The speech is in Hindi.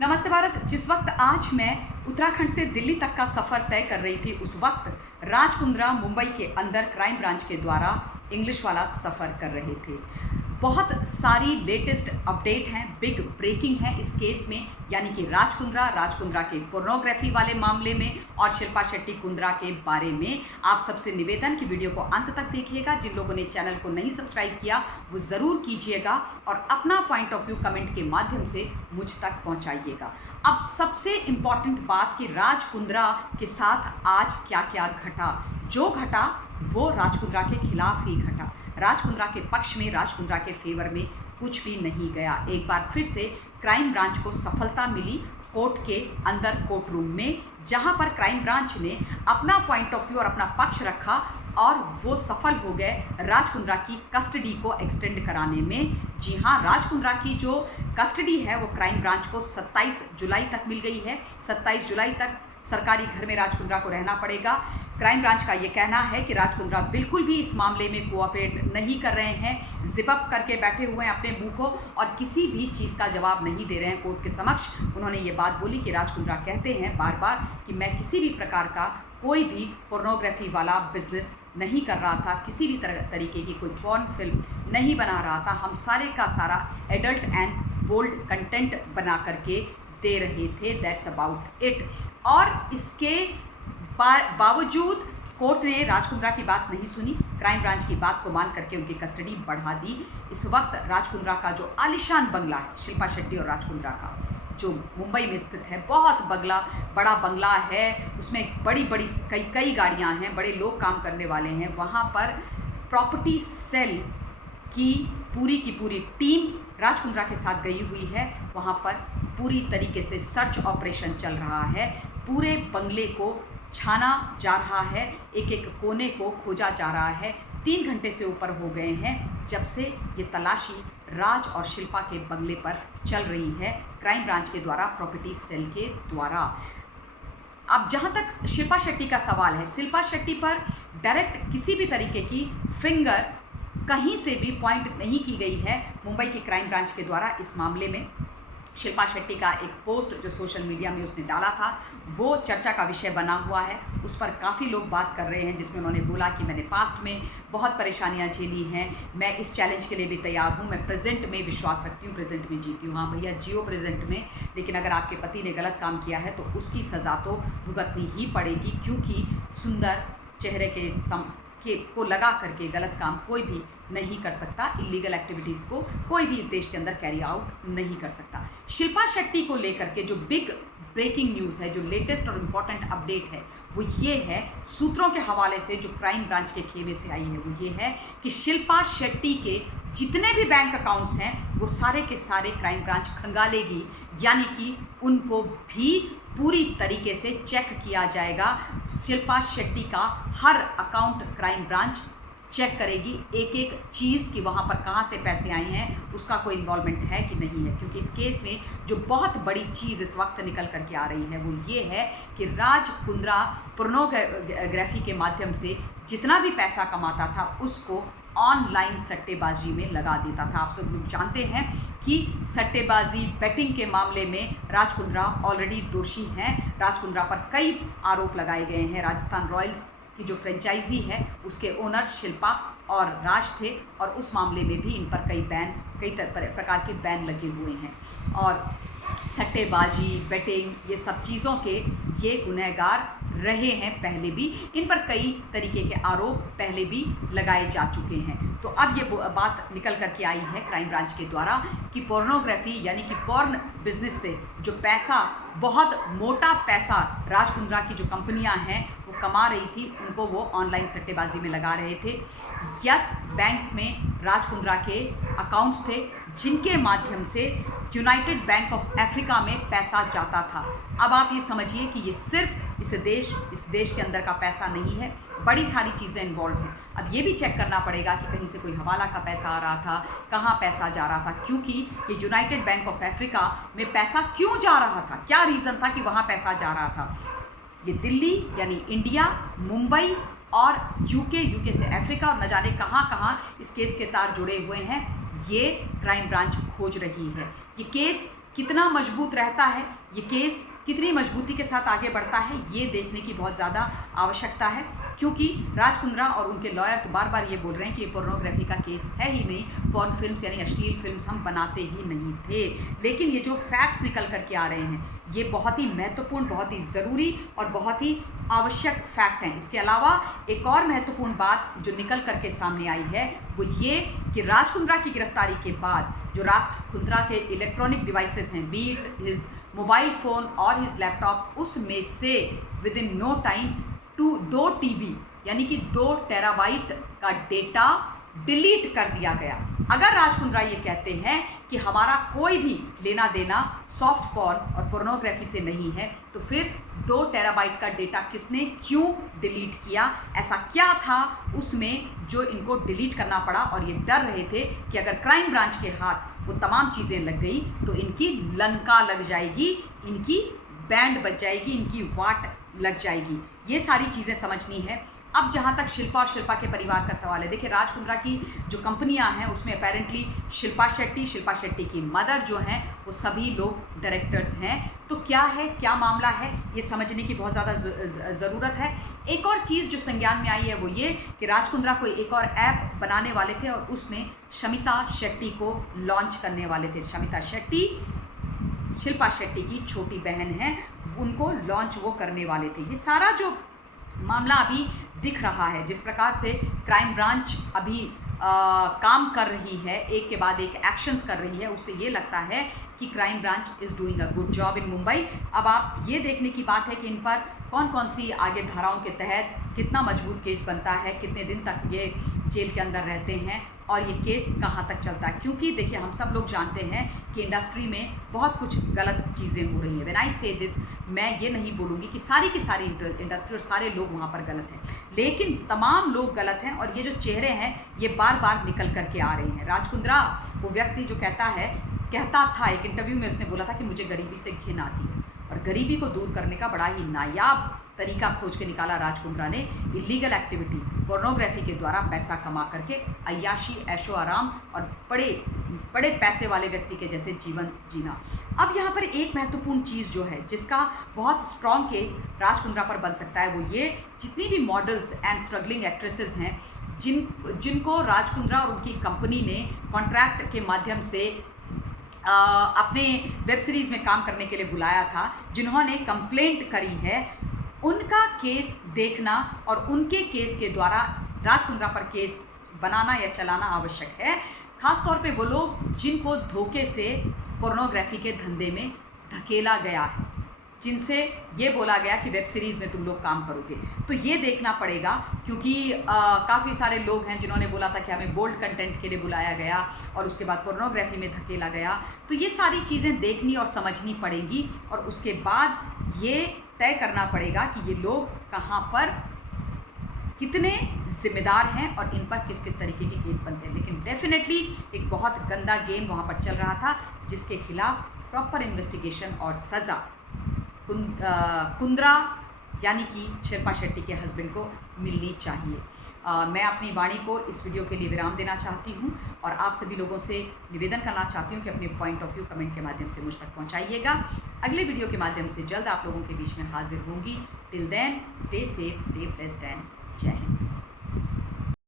नमस्ते भारत। जिस वक्त आज मैं उत्तराखंड से दिल्ली तक का सफ़र तय कर रही थी, उस वक्त राज कुंद्रा मुंबई के अंदर क्राइम ब्रांच के द्वारा इंग्लिश वाला सफ़र कर रहे थे। बहुत सारी लेटेस्ट अपडेट हैं, बिग ब्रेकिंग है इस केस में, यानी कि राज कुंद्रा के पोर्नोग्राफी वाले मामले में और शिल्पा शेट्टी कुंद्रा के बारे में। आप सबसे निवेदन कि वीडियो को अंत तक देखिएगा। जिन लोगों ने चैनल को नहीं सब्सक्राइब किया वो ज़रूर कीजिएगा और अपना पॉइंट ऑफ व्यू कमेंट के माध्यम से मुझ तक पहुंचाइएगा। अब सबसे इम्पॉर्टेंट बात कि राज कुंद्रा के साथ आज क्या क्या घटा। जो घटा वो राज कुंद्रा के खिलाफ ही घटा। राज कुंद्रा के पक्ष में, राज कुंद्रा के फेवर में कुछ भी नहीं गया। एक बार फिर से क्राइम ब्रांच को सफलता मिली कोर्ट के अंदर, कोर्ट रूम में, जहां पर क्राइम ब्रांच ने अपना पॉइंट ऑफ व्यू और अपना पक्ष रखा और वो सफल हो गए राज कुंद्रा की कस्टडी को एक्सटेंड कराने में। जी हाँ, राज कुंद्रा की जो कस्टडी है वो क्राइम ब्रांच को 27 जुलाई तक मिल गई है। 27 जुलाई तक सरकारी घर में राज कुंद्रा को रहना पड़ेगा। क्राइम ब्रांच का ये कहना है कि राज कुंद्रा बिल्कुल भी इस मामले में कोऑपरेट नहीं कर रहे हैं, जिप अप करके बैठे हुए हैं अपने मुंह को और किसी भी चीज़ का जवाब नहीं दे रहे हैं कोर्ट के समक्ष। उन्होंने ये बात बोली कि राज कुंद्रा कहते हैं बार बार कि मैं किसी भी प्रकार का कोई भी पोर्नोग्राफी वाला बिजनेस नहीं कर रहा था, किसी भी तरीके की कोई पॉर्न फिल्म नहीं बना रहा था। हम सारे का सारा एडल्ट एंड बोल्ड कंटेंट बना करके दे रहे थे, दैट्स अबाउट इट। और इसके बावजूद कोर्ट ने राज कुंद्रा की बात नहीं सुनी, क्राइम ब्रांच की बात को मान करके उनकी कस्टडी बढ़ा दी। इस वक्त राज कुंद्रा का जो आलिशान बंगला है, शिल्पा शेट्टी और राज कुंद्रा का, जो मुंबई में स्थित है, बहुत बड़ा बंगला है, उसमें बड़ी कई गाड़ियां हैं, बड़े लोग काम करने वाले हैं। वहाँ पर प्रॉपर्टी सेल की पूरी टीम राज कुंद्रा के साथ गई हुई है। वहाँ पर पूरी तरीके से सर्च ऑपरेशन चल रहा है। पूरे बंगले को छाना जा रहा है, एक एक कोने को खोजा जा रहा है। 3 घंटे से ऊपर हो गए हैं जब से ये तलाशी राज और शिल्पा के बंगले पर चल रही है क्राइम ब्रांच के द्वारा, प्रॉपर्टी सेल के द्वारा। अब जहाँ तक शिल्पा शेट्टी का सवाल है, शिल्पा शेट्टी पर डायरेक्ट किसी भी तरीके की फिंगर कहीं से भी पॉइंट नहीं की गई है मुंबई की क्राइम ब्रांच के द्वारा इस मामले में। शिल्पा शेट्टी का एक पोस्ट जो सोशल मीडिया में उसने डाला था वो चर्चा का विषय बना हुआ है। उस पर काफ़ी लोग बात कर रहे हैं, जिसमें उन्होंने बोला कि मैंने पास्ट में बहुत परेशानियां झेली हैं, मैं इस चैलेंज के लिए भी तैयार हूं, मैं प्रेजेंट में विश्वास रखती हूं, प्रेजेंट में जीती हूँ। हाँ भैया, जियो प्रेजेंट में, लेकिन अगर आपके पति ने गलत काम किया है तो उसकी सज़ा तो भुगतनी ही पड़ेगी, क्योंकि सुंदर चेहरे को लगा करके गलत काम कोई भी नहीं कर सकता। इलीगल एक्टिविटीज़ को कोई भी इस देश के अंदर कैरी आउट नहीं कर सकता। शिल्पा शेट्टी को लेकर के जो बिग ब्रेकिंग न्यूज़ है, जो लेटेस्ट और इम्पॉर्टेंट अपडेट है, वो ये है, सूत्रों के हवाले से जो क्राइम ब्रांच के खेमे से आई है, वो ये है कि शिल्पा शेट्टी के जितने भी बैंक अकाउंट्स हैं वो सारे के सारे क्राइम ब्रांच खंगालेगी, यानी कि उनको भी पूरी तरीके से चेक किया जाएगा। शिल्पा शेट्टी का हर अकाउंट क्राइम ब्रांच चेक करेगी, एक एक चीज़ कि वहाँ पर कहाँ से पैसे आए हैं, उसका कोई इन्वॉल्वमेंट है कि नहीं है। क्योंकि इस केस में जो बहुत बड़ी चीज़ इस वक्त निकल करके आ रही है वो ये है कि राज कुंद्रा पोर्नोग्राफी के माध्यम से जितना भी पैसा कमाता था उसको ऑनलाइन सट्टेबाजी में लगा देता था। आप सब लोग जानते हैं कि सट्टेबाजी, बेटिंग के मामले में राज कुंद्रा ऑलरेडी दोषी हैं। राज कुंद्रा पर कई आरोप लगाए गए हैं। राजस्थान रॉयल्स की जो फ्रेंचाइजी है उसके ओनर शिल्पा और राज थे और उस मामले में भी इन पर कई प्रकार के बैन लगे हुए हैं। और सट्टेबाजी, बेटिंग, ये सब चीज़ों के ये गुनहगार रहे हैं पहले भी, इन पर कई तरीके के आरोप पहले भी लगाए जा चुके हैं। तो अब ये बात निकल करके आई है क्राइम ब्रांच के द्वारा कि पोर्नोग्राफी यानी कि पॉर्न बिजनेस से जो पैसा, बहुत मोटा पैसा राज कुंद्रा की जो कंपनियां हैं वो कमा रही थी, उनको वो ऑनलाइन सट्टेबाजी में लगा रहे थे। यस बैंक में राज कुंद्रा के अकाउंट्स थे जिनके माध्यम से यूनाइटेड बैंक ऑफ अफ्रीका में पैसा जाता था। अब आप ये समझिए कि ये सिर्फ इस देश के अंदर का पैसा नहीं है, बड़ी सारी चीज़ें इन्वॉल्व हैं। अब ये भी चेक करना पड़ेगा कि कहीं से कोई हवाला का पैसा आ रहा था, कहाँ पैसा जा रहा था, क्योंकि ये यूनाइटेड बैंक ऑफ अफ्रीका में पैसा क्यों जा रहा था, क्या रीज़न था कि वहाँ पैसा जा रहा था। ये दिल्ली यानी इंडिया, मुंबई और यूके से अफ्रीका और न जाने कहाँ इस केस के तार जुड़े हुए हैं, ये क्राइम ब्रांच खोज रही है। ये केस कितना मजबूत रहता है ये केस, कितनी मजबूती के साथ आगे बढ़ता है, ये देखने की बहुत ज़्यादा आवश्यकता है, क्योंकि राज कुंद्रा और उनके लॉयर तो बार बार ये बोल रहे हैं कि ये पोर्नोग्राफी का केस है ही नहीं, पॉर्न फिल्म्स यानी अश्लील फिल्म्स हम बनाते ही नहीं थे। लेकिन ये जो फैक्ट्स निकल कर के आ रहे हैं ये बहुत ही महत्वपूर्ण, बहुत ही ज़रूरी और बहुत ही आवश्यक फैक्ट हैं। इसके अलावा एक और महत्वपूर्ण बात जो निकल कर के सामने आई है वो ये कि राज कुंद्रा की गिरफ्तारी के बाद जो राज कुंद्रा के इलेक्ट्रॉनिक डिवाइसेस हैं, be it his mobile phone और हिज लैपटॉप, उसमें से within no time 2 TB यानी कि 2 टेराबाइट का डेटा डिलीट कर दिया गया। अगर राज कुंद्रा ये कहते हैं कि हमारा कोई भी लेना देना सॉफ्ट पॉर्न और पोर्नोग्राफी से नहीं है, तो फिर 2 टेराबाइट का डेटा किसने क्यों डिलीट किया, ऐसा क्या था उसमें जो इनको डिलीट करना पड़ा। और ये डर रहे थे कि अगर क्राइम ब्रांच के हाथ वो तमाम चीज़ें लग गई तो इनकी लंका लग जाएगी, इनकी बैंड बज जाएगी, इनकी वाट लग जाएगी। ये सारी चीज़ें समझनी है। अब जहाँ तक शिल्पा और शिल्पा के परिवार का सवाल है, देखिए राज कुंद्रा की जो कंपनियां हैं उसमें अपेरेंटली शिल्पा शेट्टी की मदर जो हैं वो सभी लोग डायरेक्टर्स हैं। तो क्या है, क्या मामला है, ये समझने की बहुत ज़्यादा ज़रूरत है। एक और चीज़ जो संज्ञान में आई है वो ये कि राज कुंद्रा कोई एक और ऐप बनाने वाले थे और उसमें शमिता शेट्टी को लॉन्च करने वाले थे। शमिता शेट्टी शिल्पा शेट्टी की छोटी बहन है, उनको लॉन्च वो करने वाले थे। ये सारा जो मामला अभी दिख रहा है, जिस प्रकार से क्राइम ब्रांच अभी काम कर रही है, एक के बाद एक एक्शंस कर रही है, उससे ये लगता है कि crime branch is doing a good job in Mumbai. अब आप ये देखने की बात है कि इन पर कौन कौन सी आगे धाराओं के तहत कितना मजबूत केस बनता है, कितने दिन तक ये जेल के अंदर रहते हैं और ये केस कहाँ तक चलता है। क्योंकि देखिए हम सब लोग जानते हैं कि इंडस्ट्री में बहुत कुछ गलत चीज़ें हो रही हैं। व्हेन आई से दिस, मैं ये नहीं बोलूँगी कि सारी की सारी इंडस्ट्री और सारे लोग वहाँ पर गलत हैं, लेकिन तमाम लोग गलत हैं और ये जो चेहरे हैं ये बार बार निकल करके आ रहे हैं। राज कुंद्रा वो व्यक्ति जो कहता था, एक इंटरव्यू में उसने बोला था कि मुझे गरीबी से घिन आती है, और गरीबी को दूर करने का बड़ा ही नायाब तरीका खोज के निकाला राज कुंद्रा ने। इलीगल एक्टिविटी पोर्नोग्राफी के द्वारा पैसा कमा करके अय्याशी, ऐशो आराम और बड़े पैसे वाले व्यक्ति के जैसे जीवन जीना। अब यहाँ पर एक महत्वपूर्ण चीज़ जो है जिसका बहुत स्ट्रॉन्ग केस राज कुंद्रा पर बन सकता है वो ये, जितनी भी मॉडल्स एंड स्ट्रगलिंग एक्ट्रेसेस हैं जिनको राज कुंद्रा और उनकी कंपनी ने कॉन्ट्रैक्ट के माध्यम से अपने वेब सीरीज़ में काम करने के लिए बुलाया था, जिन्होंने कंप्लेंट करी है, उनका केस देखना और उनके केस के द्वारा राज कुंद्रा पर केस बनाना या चलाना आवश्यक है। ख़ास तौर पे वो लोग जिनको धोखे से पोर्नोग्राफी के धंधे में धकेला गया है, जिनसे ये बोला गया कि वेब सीरीज़ में तुम लोग काम करोगे, तो ये देखना पड़ेगा। क्योंकि काफ़ी सारे लोग हैं जिन्होंने बोला था कि हमें बोल्ड कंटेंट के लिए बुलाया गया और उसके बाद पोर्नोग्राफी में धकेला गया। तो ये सारी चीज़ें देखनी और समझनी पड़ेंगी और उसके बाद ये तय करना पड़ेगा कि ये लोग कहाँ पर कितने जिम्मेदार हैं और इन पर किस किस तरीके के केस बनते हैं। लेकिन डेफिनेटली एक बहुत गंदा गेम वहाँ पर चल रहा था, जिसके खिलाफ प्रॉपर इन्वेस्टिगेशन और सज़ा कुंद्रा यानी कि शिल्पा शेट्टी के हस्बैंड को मिलनी चाहिए। मैं अपनी वाणी को इस वीडियो के लिए विराम देना चाहती हूँ और आप सभी लोगों से निवेदन करना चाहती हूँ कि अपने पॉइंट ऑफ व्यू कमेंट के माध्यम से मुझ तक पहुँचाइएगा। अगले वीडियो के माध्यम से जल्द आप लोगों के बीच में हाजिर होंगी। Till then stay safe, stay blessed and जय हिंद।